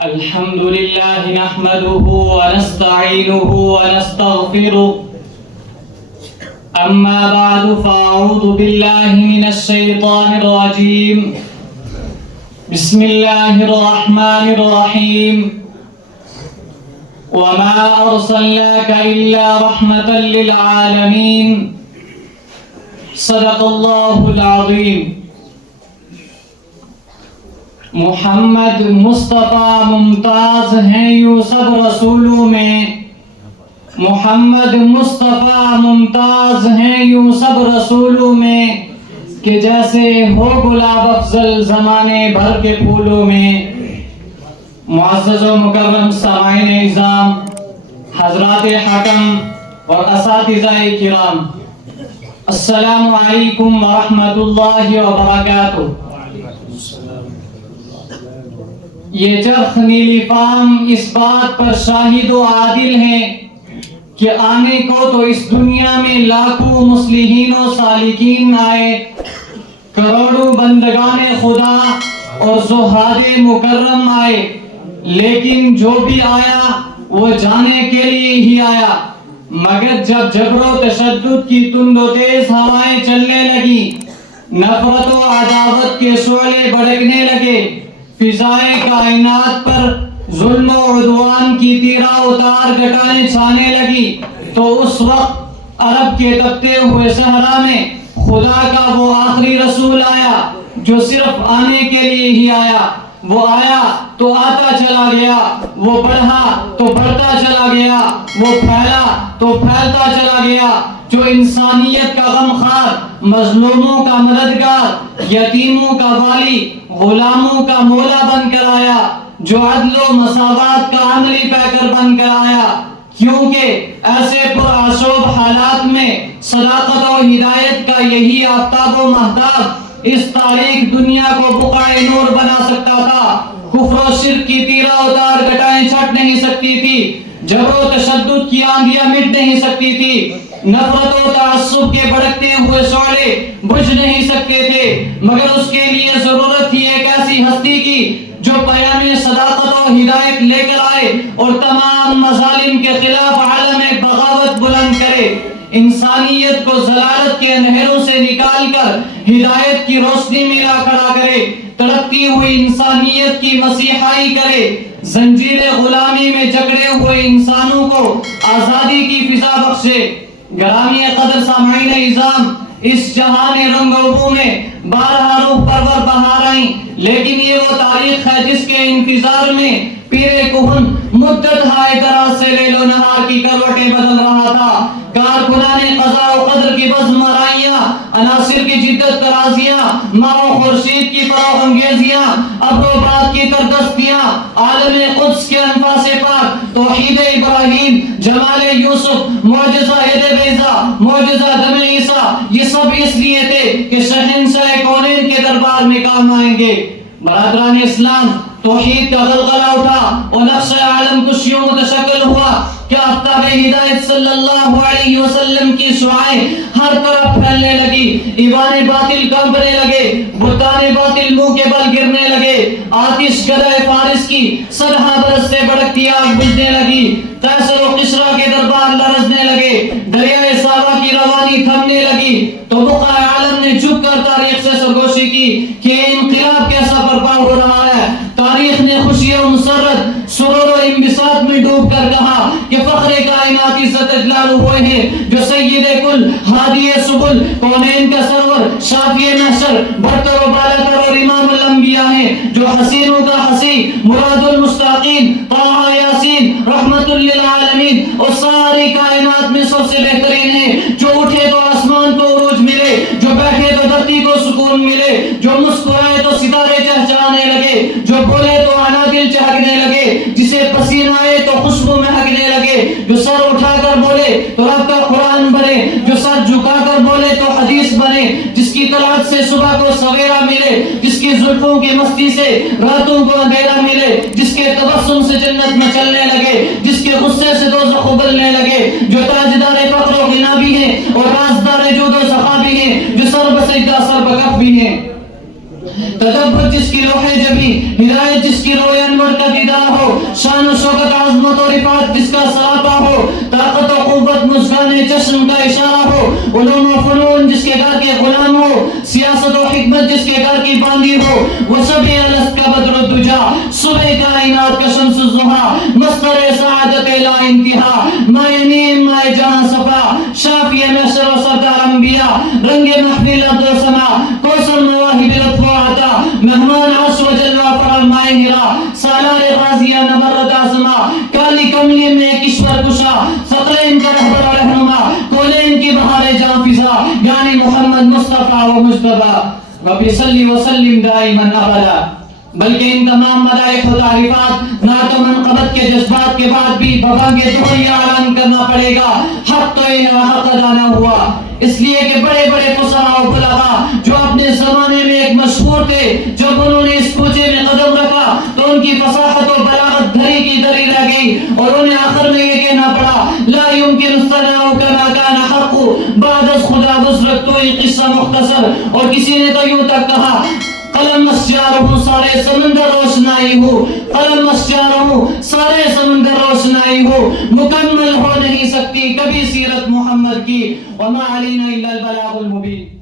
الحمد لله نحمده ونستعينه ونستغفره. أما بعد فأعوذ بالله من الشيطان الرجيم. بسم الله الرحمن الرحيم. وما أرسلناك إلا رحمة للعالمين. صدق الله العظيم. محمد مصطفیٰ ممتاز ہیں یوں سب رسولوں میں. محمد مصطفیٰ ممتاز ہیں یوں سب رسولوں میں کہ جیسے ہو گلاب افضل زمانے بھر کے پھولوں میں. معزز و مکرم سامعین اعظام، حضرات حکم اور اساتذہ کرام، السلام علیکم ورحمۃ اللہ وبرکاتہ. یہ چرخ نیلی فام اس بات پر شاہد و عادل ہیں کہ آنے کو تو اس دنیا میں لاکھوں مصلحین و سالکین آئے، کروڑوں بندگان خدا اور زہاد مکرم آئے، لیکن جو بھی آیا وہ جانے کے لیے ہی آیا. مگر جب جبر و تشدد کی تند و تیز ہوائیں چلنے لگی، نفرت و عداوت کے شعلے بھڑکنے لگے، فضائے کائنات پر ظلم و عدوان کی تیرا اتار گٹانے چھانے لگی، تو اس وقت عرب کے تپتے ہوئے صحرا میں خدا کا وہ آخری رسول آیا جو صرف آنے کے لیے ہی آیا. وہ آیا تو آتا چلا گیا، وہ بڑھا تو بڑھتا چلا گیا، وہ پھیلا تو پھیلتا چلا گیا، جو انسانیت کا غمخوار، مظلوموں کا مددگار، یتیموں کا والی، غلاموں کا مولا بن کر آیا، جو عدل و مساوات کا عملی پیکر بن کر آیا. کیونکہ ایسے پرآشوب حالات میں صداقت و ہدایت کا یہی آفتاب و مہتاب اس تاریک دنیا کو بقعہ نور بنا سکتا تھا. کفر و شرک کی تیرا اتار گٹائیں چھٹ نہیں سکتی تھی، جبر و تشدد کی آندیاں مٹ نہیں سکتی تھی، نفرت و تعصب کے بھڑکتے ہوئے شعلے بجھ نہیں سکتے تھے. مگر اس کے لیے ضرورت تھی ایک ایسی ہستی کی جو پیام صداقت و ہدایت لے کر آئے اور تمام مظالم کے خلاف عالم بغاوت بلند کرے، انسانیت کو ضلالت کے اندھیروں سے نکال کر ہدایت کی روشنی میں لا کھڑا کرے، تڑپتی ہوئی انسانیت کی مسیحائی کرے، زنجیر غلامی میں جکڑے ہوئے انسانوں کو آزادی کی فضا بخشے. گرامی قدر سامعین اعظام، اس جہان رنگ و بو میں بارہا روح پرور بہار آئیں، لیکن یہ وہ تاریخ ہے جس کے انتظار میں پیر کہن مدت ہائے دراز سے لیل و نہار کی کروٹیں بدل رہا تھا. کارکنان قضاء و قدر کی بزم آرائیاں، عناصر کی جدت ترازیاں، ماہ و خورشید کی فروغ انگیزیاں، ابر و باد کی تردستیاں، عالم قدس کے انفاس پاک، توحید ابراہیم، جمال یوسف، معجزہ ید بیضا، معجزہ دم عیسیٰ، یہ سب اس لیے تھے کہ شہنشاہ کونین کے دربار میں کام آئیں گے. برادران اسلام، توحید کا غلغلہ اٹھا اور نقش عالم کشیوں متشکل ہوا کہ آفتاب ہدایت صلی اللہ علیہ وسلم کی شعائیں ہر طرف پھیلنے لگی، ایوان باطل کانپنے لگے، بتان باطل منہ کے بل گرنے لگے، آتش گدائے فارس کی سرحا برس سے بڑکتی آگ بجھنے لگی، قیصر و قشرا کے دربار لرزنے لگے، دریائے ساوا کی روانی تھمنے لگی. تو بقعہ عالم نے جھک کر تاریخ سے سرگوشی کی کہ انقلاب کیسا برپا ہو رہا ہے. تاریخ نے خوشی و مسرت، سرور و انبساط میں ڈوب کر کہا کہ فخر کائنات عزت اجلال ہوئے ہیں جو سید کل، ہادی سبل، کونین کا سرور، شافی محشر، برتر و بالاتر اور امام الانبیاء ہیں، جو حسینوں کا حسین، مراد المشتاقین، طه یاسین، رحمت للعالمین اور ساری کائنات میں سب سے بہترین ہیں، جو اٹھے تو آسمان کو عروج ملے، جو بیٹھے تو دھرتی کو سکون ملے، جو مسکرائے تو ستارے چہچہانے لگے، جو بولے تو انادل چہکنے لگے، جسے پسینہ آئے تو خوشبو مہکنے لگے، جو سر اٹھا کر بولے تو رب کا قرآن بنے، جو سر جھکا کر بولے تو حدیث بنے، جس کی طلعت سے صبح کو سویرا ملے، جس کی زلفوں کی مستی سے راتوں کو اندھیرا ملے، جس کے تبسم سے جنت میں چلنے لگے، جس کے غصے سے دوزخ ابلنے لگے، جو تاجدار فقر و غنا بھی ہیں اور رازدار جود و سخا بھی ہیں، جو سر بسجدہ سر بکف بھی ہیں. تدبر جس کی روح جبی، ہدایت جس کی روح انور کا دیدار علوم و فنون جس کے گھر کے غلام ہو، سیاست و حکمت جس کے گھر کی باندھی ہو، وہ سبھی الست کا بدر الدجا، صبح کائنات کا شمس الضحیٰ، مصدر سعادت لا انتہا، مائے نیم مائے جہاں صفا، شافی محشر و سردار انبیاء، رنگ محفل عبد و سما، کوثر مواہب لطف و عطا، مہمان عرش و جلوہ فرمائے ہرا، سالار غازیہ نبرد آزما، کالی کملی میں کشور کشا، ثقلین کا رہبر و رہنما، کولین کی بہار جاں فضا، یعنی محمد مصطفیٰ و مجتبیٰ، ربی صلی وسلم دائما ابدا۔ بلکہ ان تمام مدائح و تعریفات، نعت و منقبت کے جذبات کے بعد بھی ببانگ دوئی اعلان کرنا پڑے گا، حق تو حق ادا نہ ہوا، اس لیے کہ بڑے بڑے فصحاء و بلغاء جو اپنے زمانے میں ایک مشہور تھے، جب انہوں نے اس کوچے میں قدم رکھا تو ان کی فصاحت و بلاغت دھری کی دھری رہ گئی، اور انہیں آخر میں یہ کہنا پڑا لا يمكن الثناء كما كان حق بعد از خدا بزرگ تو یہ قصہ مختصر، اور کسی نے تو یوں تک کہا قلم مسجار ہوں سارے سمندر روشنائی ہو، قلم مسجار ہوں سارے سمندر روشنائی ہو، مکمل ہو نہیں سکتی کبھی سیرت محمد کی، وما علینا الا البلاغ المبین۔